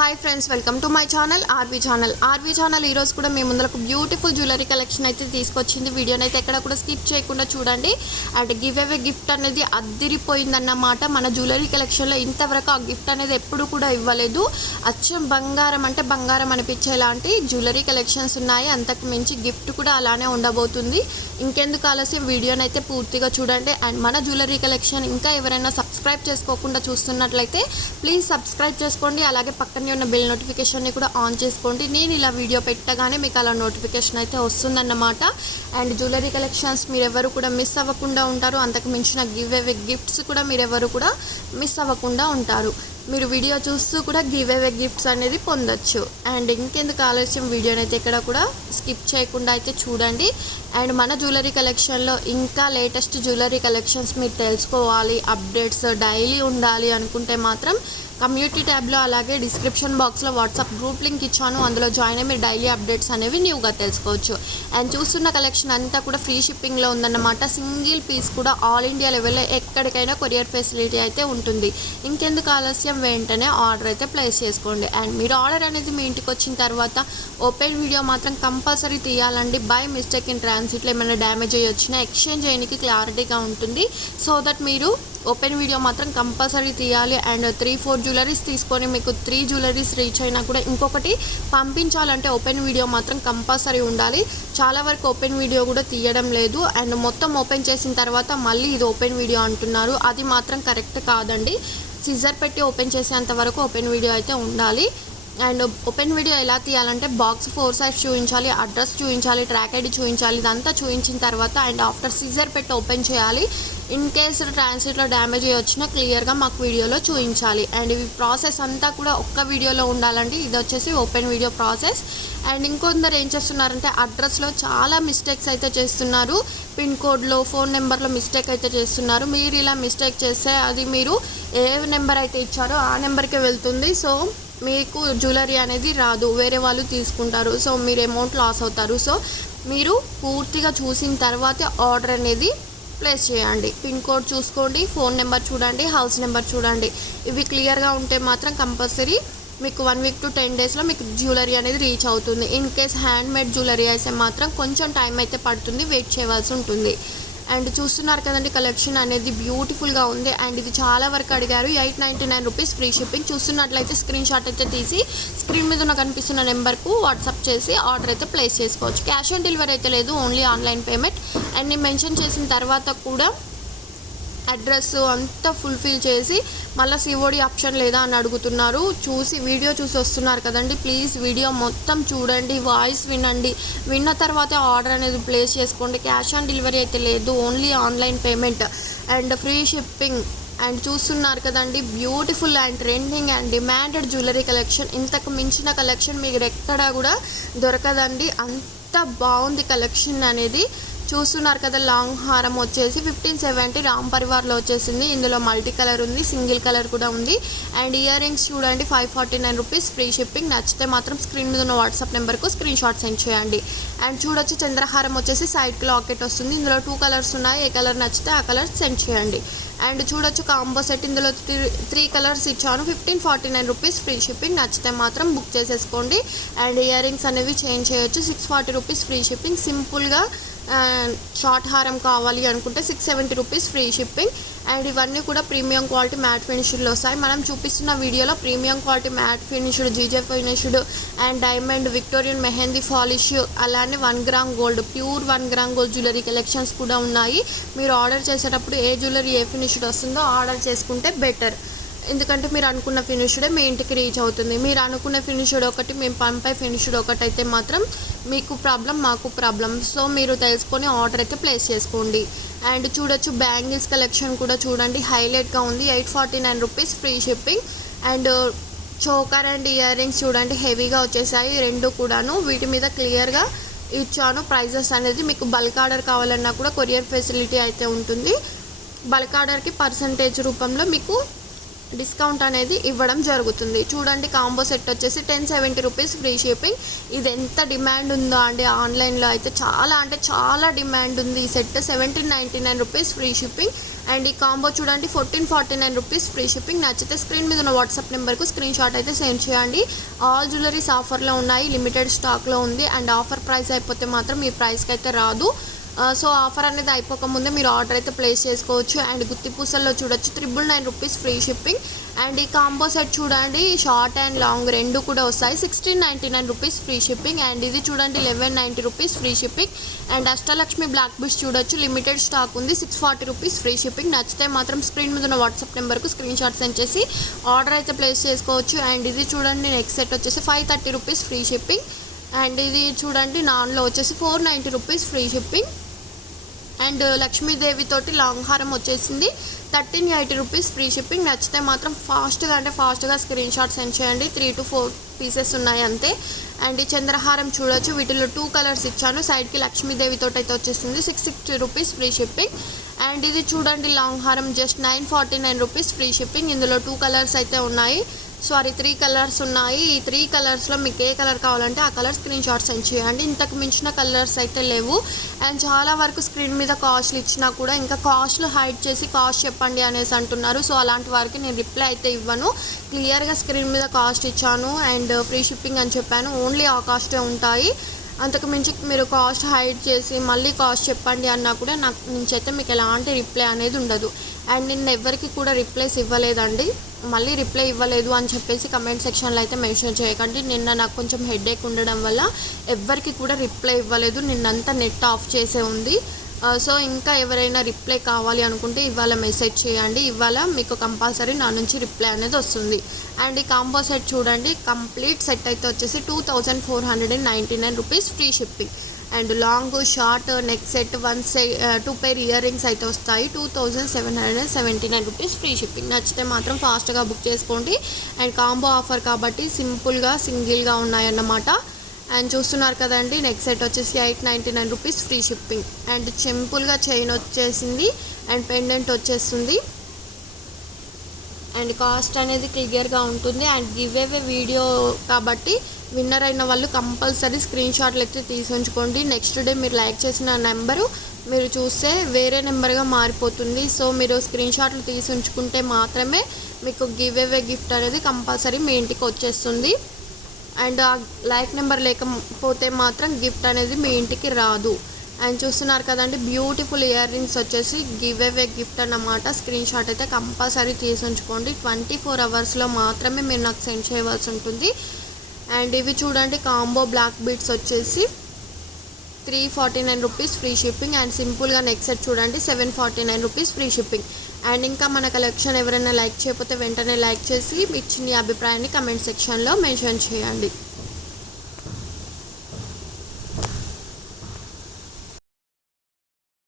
Hi friends, welcome to my channel RV channel ఈ రోజు కూడా మీ ముందరకు బ్యూటిఫుల్ జ్యువెలరీ కలెక్షన్ అయితే తీసుకొచ్చింది. వీడియోని అయితే ఎక్కడ కూడా స్కిప్ చేయకుండా చూడండి. అండ్ గివ్ అవే గిఫ్ట్ అనేది అద్దిరిపోయిందన్నమాట. మన జ్యువెలరీ కలెక్షన్లో ఇంతవరకు ఆ గిఫ్ట్ అనేది ఎప్పుడు కూడా ఇవ్వలేదు. అచ్చం బంగారం అంటే బంగారం అనిపించేలాంటి జ్యువెలరీ కలెక్షన్స్ ఉన్నాయి. అంతకు మించి గిఫ్ట్ కూడా అలానే ఉండబోతుంది. ఇంకెందుకు ఆలస్యం, వీడియోని అయితే పూర్తిగా చూడండి. అండ్ మన జ్యువెలరీ కలెక్షన్ ఇంకా ఎవరైనా సబ్స్క్రైబ్ చేసుకోకుండా చూస్తున్నట్లయితే ప్లీజ్ సబ్స్క్రైబ్ చేసుకోండి. అలాగే పక్కనే ఉన్న బెల్ నోటిఫికేషన్ని కూడా ఆన్ చేసుకోండి. నేను ఇలా వీడియో పెట్టగానే మీకు అలా నోటిఫికేషన్ అయితే వస్తుందన్నమాట. అండ్ జ్యువెలరీ కలెక్షన్స్ మీరెవరు కూడా మిస్ అవ్వకుండా ఉంటారు. అంతకు మించిన గివ్ అవే గిఫ్ట్స్ కూడా మీరెవరు కూడా మిస్ అవ్వకుండా ఉంటారు. మీరు వీడియో చూస్తూ కూడా గివ్ అవే గిఫ్ట్స్ అనేది పొందొచ్చు. అండ్ ఇంకెందుకు ఆలస్యం, వీడియోని అయితే ఇక్కడ కూడా స్కిప్ చేయకుండా అయితే చూడండి. అండ్ మన జ్యువెలరీ కలెక్షన్లో ఇంకా లేటెస్ట్ జ్యువెలరీ కలెక్షన్స్ మీరు తెలుసుకోవాలి, అప్డేట్స్ డైలీ ఉండాలి అనుకుంటే మాత్రం కమ్యూనిటీ ట్యాబ్లో అలాగే డిస్క్రిప్షన్ బాక్స్లో వాట్సాప్ గ్రూప్ లింక్ ఇచ్చాను. అందులో జాయిన్ అయ్యి మీరు డైలీ అప్డేట్స్ అనేవి న్యూగా తెలుసుకోవచ్చు. అండ్ చూస్తున్న కలెక్షన్ అంతా కూడా ఫ్రీ షిప్పింగ్లో ఉందన్నమాట. సింగిల్ పీస్ కూడా ఆల్ ఇండియా లెవెల్లో ఎక్కడికైనా కొరియర్ ఫెసిలిటీ అయితే ఉంటుంది. ఇంకెందుకు ఆలస్యం, వెంటనే ఆర్డర్ అయితే ప్లేస్ చేసుకోండి. అండ్ మీరు ఆర్డర్ అనేది మీ ఇంటికి వచ్చిన తర్వాత ఓపెన్ వీడియో మాత్రం కంపల్సరీ తీయాలండి. బై మిస్టేక్ ఇన్ ట్రాన్సిట్లో ఏమైనా డ్యామేజ్ అయ్యి వచ్చినా ఎక్స్చేంజ్ చేయడానికి క్లారిటీగా ఉంటుంది. సో దట్ మీరు ఓపెన్ వీడియో మాత్రం కంపల్సరీ తీయాలి. అండ్ 3-4 జ్యువెలరీస్ తీసుకొని మీకు 3 జ్యువెలరీస్ రీచ్ అయినా కూడా ఇంకొకటి పంపించాలంటే ఓపెన్ వీడియో మాత్రం కంపల్సరీ ఉండాలి. చాలా వరకు ఓపెన్ వీడియో కూడా తీయడం లేదు. అండ్ మొత్తం ఓపెన్ చేసిన తర్వాత మళ్ళీ ఇది ఓపెన్ వీడియో అంటున్నారు. అది మాత్రం కరెక్ట్ కాదండి. సిజర్ పెట్టి ఓపెన్ చేసేంత వరకు ఓపెన్ వీడియో అయితే ఉండాలి. అండ్ ఓపెన్ వీడియో ఎలా తీయాలంటే బాక్స్ 4 సైజ్ చూపించాలి, అడ్రస్ చూపించాలి, ట్రాక్ ఐడి చూపించాలి. ఇదంతా చూపించిన తర్వాత అండ్ ఆఫ్టర్ సిజర్ పెట్టి ఓపెన్ చేయాలి. ఇన్ కేస్ ట్రాన్సిట్లో డ్యామేజ్ అయ్యి వచ్చినా క్లియర్గా మాకు వీడియోలో చూపించాలి. అండ్ ఈ ప్రాసెస్ అంతా కూడా ఒక్క వీడియోలో ఉండాలండి. ఇది వచ్చేసి ఓపెన్ వీడియో ప్రాసెస్. అండ్ ఇంకొందరు ఏం చేస్తున్నారంటే అడ్రస్లో చాలా మిస్టేక్స్ అయితే చేస్తున్నారు. పిన్ కోడ్లో, ఫోన్ నెంబర్లో మిస్టేక్ అయితే చేస్తున్నారు. మీరు ఇలా మిస్టేక్ చేస్తే అది మీరు ఏ నెంబర్ అయితే ఇచ్చారో ఆ నెంబర్కే వెళ్తుంది. సో మీకు జ్యువెలరీ అనేది రాదు, వేరే వాళ్ళు తీసుకుంటారు. సో మీరు అమౌంట్ లాస్ అవుతారు. సో మీరు పూర్తిగా చూసిన తర్వాతే ఆర్డర్ అనేది ప్లేస్ చేయండి. పిన్ కోడ్ చూసుకోండి, ఫోన్ నెంబర్ చూడండి, హౌస్ నెంబర్ చూడండి. ఇవి క్లియర్గా ఉంటే మాత్రం కంపల్సరీ మీకు 1 వీక్ to 10 డేస్లో మీకు జ్యువెలరీ అనేది రీచ్ అవుతుంది. In case hand made jewellery అయితే మాత్రం కొంచెం టైం అయితే పడుతుంది, వెయిట్ చేయవలసి ఉంటుంది. అండ్ చూస్తున్నారు కదండి, కలెక్షన్ అనేది బ్యూటిఫుల్గా ఉంది. అండ్ ఇది చాలా వరకు అడిగారు. 899 రూపీస్ ఫ్రీ షిప్పింగ్. చూస్తున్నట్లయితే స్క్రీన్ షాట్ అయితే తీసి స్క్రీన్ మీద ఉన్న కనిపిస్తున్న నెంబర్కు వాట్సాప్ చేసి ఆర్డర్ అయితే ప్లేస్ చేసుకోవచ్చు. క్యాష్ ఆన్ డెలివరీ అయితే లేదు, ఓన్లీ ఆన్లైన్ పేమెంట్. అండ్ నేను మెన్షన్ చేసిన తర్వాత కూడా అడ్రస్ అంతా ఫుల్ఫిల్ చేసి మళ్ళీ సిఓడి ఆప్షన్ లేదా అని అడుగుతున్నారు. వీడియో చూసి వస్తున్నారు కదండి, ప్లీజ్ వీడియో మొత్తం చూడండి, వాయిస్ వినండి. విన్న తర్వాత ఆర్డర్ అనేది ప్లేస్ చేసుకోండి. క్యాష్ ఆన్ డెలివరీ అయితే లేదు, only online payment and free shipping. And చూస్తున్నారు కదండి, beautiful and trending and demanded jewellery collection. ఇంతకు మించిన కలెక్షన్ మీకు ఎక్కడా కూడా దొరకదండి. అంత బాగుంది కలెక్షన్ అనేది. చూస్తున్నారు కదా, లాంగ్ హారం వచ్చేసి 1570 రామ్ పరివార్లో వచ్చేసింది. ఇందులో మల్టీ కలర్ ఉంది, సింగిల్ కలర్ కూడా ఉంది. అండ్ ఇయర్ రింగ్స్ చూడండి, 549 రూపీస్ ఫ్రీ షిప్పింగ్. నచ్చితే మాత్రం స్క్రీన్ మీద ఉన్న వాట్సాప్ నెంబర్కు స్క్రీన్ షాట్ సెండ్ చేయండి. అండ్ చూడొచ్చు, చంద్రహారం వచ్చేసి సైడ్కి లాకెట్ వస్తుంది. ఇందులో 2 కలర్స్ ఉన్నాయి. ఏ కలర్ నచ్చితే ఆ కలర్ సెండ్ చేయండి. అండ్ చూడొచ్చు, కాంబో సెట్. ఇందులో 3 కలర్స్ ఇచ్చాను. 1549 రూపీస్ ఫ్రీ షిప్పింగ్. నచ్చితే మాత్రం బుక్ చేసేసుకోండి. అండ్ ఇయర్ రింగ్స్ అనేవి చేంజ్ చేయొచ్చు. 640 రూపీస్ ఫ్రీ షిప్పింగ్. సింపుల్గా షార్ట్ హారం కావాలి అనుకుంటే 670 రూపీస్ ఫ్రీ షిప్పింగ్. అండ్ ఇవన్నీ కూడా ప్రీమియం క్వాలిటీ మ్యాట్ ఫినిష్డ్లో వస్తాయి. మనం చూపిస్తున్న వీడియోలో premium quality matte finished, GJ finished and diamond, Victorian mehndi polish, అలానే 1 gram gold, pure 1 gram gold jewellery collections కూడా ఉన్నాయి. మీరు ఆర్డర్ చేసేటప్పుడు ఏ జ్యువెలరీ ఏ ఫినిష్డ్ వస్తుందో ఆర్డర్ చేసుకుంటే బెటర్. ఎందుకంటే మీరు అనుకున్న ఫినిష్డే మీ ఇంటికి రీచ్ అవుతుంది. మీరు అనుకున్న ఫినిష్డ్ ఒకటి, మేము పంపే ఫినిష్డ్ ఒకటి అయితే మాత్రం మీకు ప్రాబ్లం, మాకు ప్రాబ్లం. సో మీరు తెలుసుకొని ఆర్డర్ అయితే ప్లేస్ చేసుకోండి. అండ్ చూడొచ్చు, బ్యాంగిల్స్ కలెక్షన్ కూడా చూడండి, హైలైట్గా ఉంది. 849 rupees free shipping. And choker and ear rings చూడండి, హెవీగా వచ్చేసాయి 2 కూడాను. వీటి మీద క్లియర్గా ఇచ్చాను ప్రైజెస్ అనేది. మీకు బల్క్ ఆర్డర్ కావాలన్నా కూడా కొరియర్ ఫెసిలిటీ అయితే ఉంటుంది. బల్క్ ఆర్డర్కి పర్సంటేజ్ రూపంలో మీకు డిస్కౌంట్ అనేది ఇవ్వడం జరుగుతుంది. చూడండి, కాంబో సెట్ వచ్చేసి 1070 రూపీస్ ఫ్రీ షిప్పింగ్. ఇది ఎంత డిమాండ్ ఉందో అండి, ఆన్లైన్లో అయితే చాలా అంటే చాలా డిమాండ్ ఉంది. ఈ set 1799 rupees free shipping. And ఈ కాంబో చూడండి 1449 రూపీస్ ఫ్రీ షిప్పింగ్. నచ్చితే స్క్రీన్ మీద ఉన్న వాట్సాప్ నెంబర్కు స్క్రీన్ షాట్ అయితే సెండ్ చేయండి. ఆల్ జ్యువెలరీస్ ఆఫర్లో ఉన్నాయి, లిమిటెడ్ స్టాక్లో ఉంది. అండ్ ఆఫర్ ప్రైస్ అయిపోతే మాత్రం ఈ ప్రైస్కి అయితే రాదు. సో ఆఫర్ అనేది అయిపోకముందే మీరు ఆర్డర్ అయితే ప్లేస్ చేసుకోవచ్చు. అండ్ గుత్తి పూసల్లో చూడొచ్చు 999 రూపీస్ ఫ్రీ షిప్పింగ్. అండ్ ఈ కాంబో సెట్ చూడండి షార్ట్ అండ్ లాంగ్ రెండు కూడా వస్తాయి, 1699 రూపీస్ ఫ్రీ షిప్పింగ్. అండ్ ఇది చూడండి 1190 rupees free shipping. And Ashtalakshmi black బిష్ చూడొచ్చు, లిమిటెడ్ స్టాక్ ఉంది, 640 రూపీస్ ఫ్రీ షిప్పింగ్. నచ్చితే మాత్రం స్క్రీన్ మీద ఉన్న వాట్సాప్ నెంబర్కు స్క్రీన్ షాట్ సెండ్ చేసి ఆర్డర్ అయితే ప్లేస్ చేసుకోవచ్చు. అండ్ ఇది చూడండి నెక్స్ట్ సెట్ వచ్చేసి 530 రూపీస్ ఫ్రీ షిప్పింగ్. అండ్ ఇది చూడండి నాన్లో వచ్చేసి 490 rupees free shipping. And Lakshmidevi తోటి లాంగ్ హారం వచ్చేసింది 1380 రూపీస్ ఫ్రీ షిప్పింగ్. నచ్చితే మాత్రం ఫాస్ట్గా స్క్రీన్ షాట్ సెండ్ చేయండి. 3 to 4 పీసెస్ ఉన్నాయి అంతే. అండ్ ఈ చంద్రహారం చూడొచ్చు, వీటిలో 2 కలర్స్ ఇచ్చాను, సైడ్కి లక్ష్మీదేవి తోటి అయితే వచ్చేస్తుంది, 660 రూపీస్ ఫ్రీ షిప్పింగ్. అండ్ ఇది చూడండి లాంగ్ హారం జస్ట్ 949 రూపీస్ ఫ్రీ షిప్పింగ్. ఇందులో 2 కలర్స్ అయితే ఉన్నాయి, 3 కలర్స్ ఉన్నాయి. ఈ 3 కలర్స్లో మీకు ఏ కలర్ కావాలంటే ఆ కలర్ స్క్రీన్ షాట్ సెండ్ చేయండి. ఇంతకు మించిన కలర్స్ అయితే లేవు. అండ్ చాలా వరకు స్క్రీన్ మీద కాస్ట్లు ఇచ్చినా కూడా ఇంకా కాస్ట్లు హైడ్ చేసి కాస్ట్ చెప్పండి అనేసి అంటున్నారు. సో అలాంటి వారికి నేను రిప్లై అయితే ఇవ్వను. క్లియర్గా స్క్రీన్ మీద కాస్ట్ ఇచ్చాను అండ్ ఫ్రీ షిప్పింగ్ అని చెప్పాను, ఓన్లీ ఆ కాస్టే ఉంటాయి. అంతకు మించి మీరు కాస్ట్ హైడ్ చేసి మళ్ళీ కాస్ట్ చెప్పండి అన్నా కూడా నాకు నుంచి అయితే మీకు ఎలాంటి రిప్లై అనేది ఉండదు. అండ్ నిన్న ఎవరికి కూడా రిప్లైస్ ఇవ్వలేదండి, మళ్ళీ రిప్లై ఇవ్వలేదు అని చెప్పేసి కమెంట్ సెక్షన్లో అయితే మెన్షన్ చేయకండి. నిన్న నాకు కొంచెం హెడేక్ ఉండడం వల్ల ఎవ్వరికి కూడా రిప్లై ఇవ్వలేదు, నిన్నంతా నెట్ ఆఫ్ చేసే ఉంది. సో ఇంకా ఎవరైనా రిప్లై కావాలి అనుకుంటే ఇవాళ మెసేజ్ చేయండి, ఇవాళ మీకు కంపల్సరీ నా నుంచి రిప్లై అనేది వస్తుంది. అండ్ ఈ కాంబో సెట్ చూడండి, కంప్లీట్ సెట్ అయితే వచ్చేసి 2499 rupees free shipping. And long short neck set 2 pair ear rings అయితే వస్తాయి, 2779 రూపీస్ ఫ్రీ షిప్పింగ్. నచ్చితే మాత్రం ఫాస్ట్గా బుక్ చేసుకోండి. అండ్ కాంబో ఆఫర్ కాబట్టి సింపుల్గా సింగిల్గా ఉన్నాయన్నమాట. అండ్ చూస్తున్నారు కదండి నెక్స్ట్ సెట్ వచ్చేసి 899 రూపీస్ ఫ్రీ షిప్పింగ్. అండ్ సింపుల్గా చైన్ వచ్చేసింది అండ్ పెండెంట్ వచ్చేస్తుంది. అండ్ కాస్ట్ అనేది క్లియర్గా ఉంటుంది. అండ్ గివ్ అవే వీడియో కాబట్టి విన్నర్ అయిన వాళ్ళు కంపల్సరీ స్క్రీన్ షాట్లు అయితే తీసి ఉంచుకోండి. నెక్స్ట్ డే మీరు లైక్ చేసిన నెంబరు మీరు చూస్తే వేరే నెంబర్గా మారిపోతుంది. సో మీరు స్క్రీన్ షాట్లు తీసి ఉంచుకుంటే మాత్రమే మీకు గివ్ అవే గిఫ్ట్ అనేది కంపల్సరీ మీ ఇంటికి వచ్చేస్తుంది. అండ్ ఆ లైక్ నెంబర్ లేకపోతే మాత్రం గిఫ్ట్ అనేది మీ ఇంటికి రాదు. అండ్ చూస్తున్నారు కదండి బ్యూటిఫుల్ ఇయర్ రింగ్స్ వచ్చేసి గివ్ అవే గిఫ్ట్ అన్నమాట. స్క్రీన్ షాట్ అయితే కంపల్సరీ తీసి ఉంచుకోండి, 24 అవర్స్లో మాత్రమే మీరు నాకు సెండ్ చేయవలసి ఉంటుంది. అండ్ ఇవి చూడండి కాంబో బ్లాక్ బీడ్స్ వచ్చేసి 349 రూపీస్ ఫ్రీ షిప్పింగ్. అండ్ సింపుల్గా నెక్స్ట్ సెట్ చూడండి 749 రూపీస్ ఫ్రీ షిప్పింగ్. అండ్ ఇంకా మన కలెక్షన్ ఎవరైనా లైక్ చేయకపోతే వెంటనే లైక్ చేసి మీ చిన్న అభిప్రాయాన్ని కమెంట్ సెక్షన్లో మెన్షన్ చేయండి.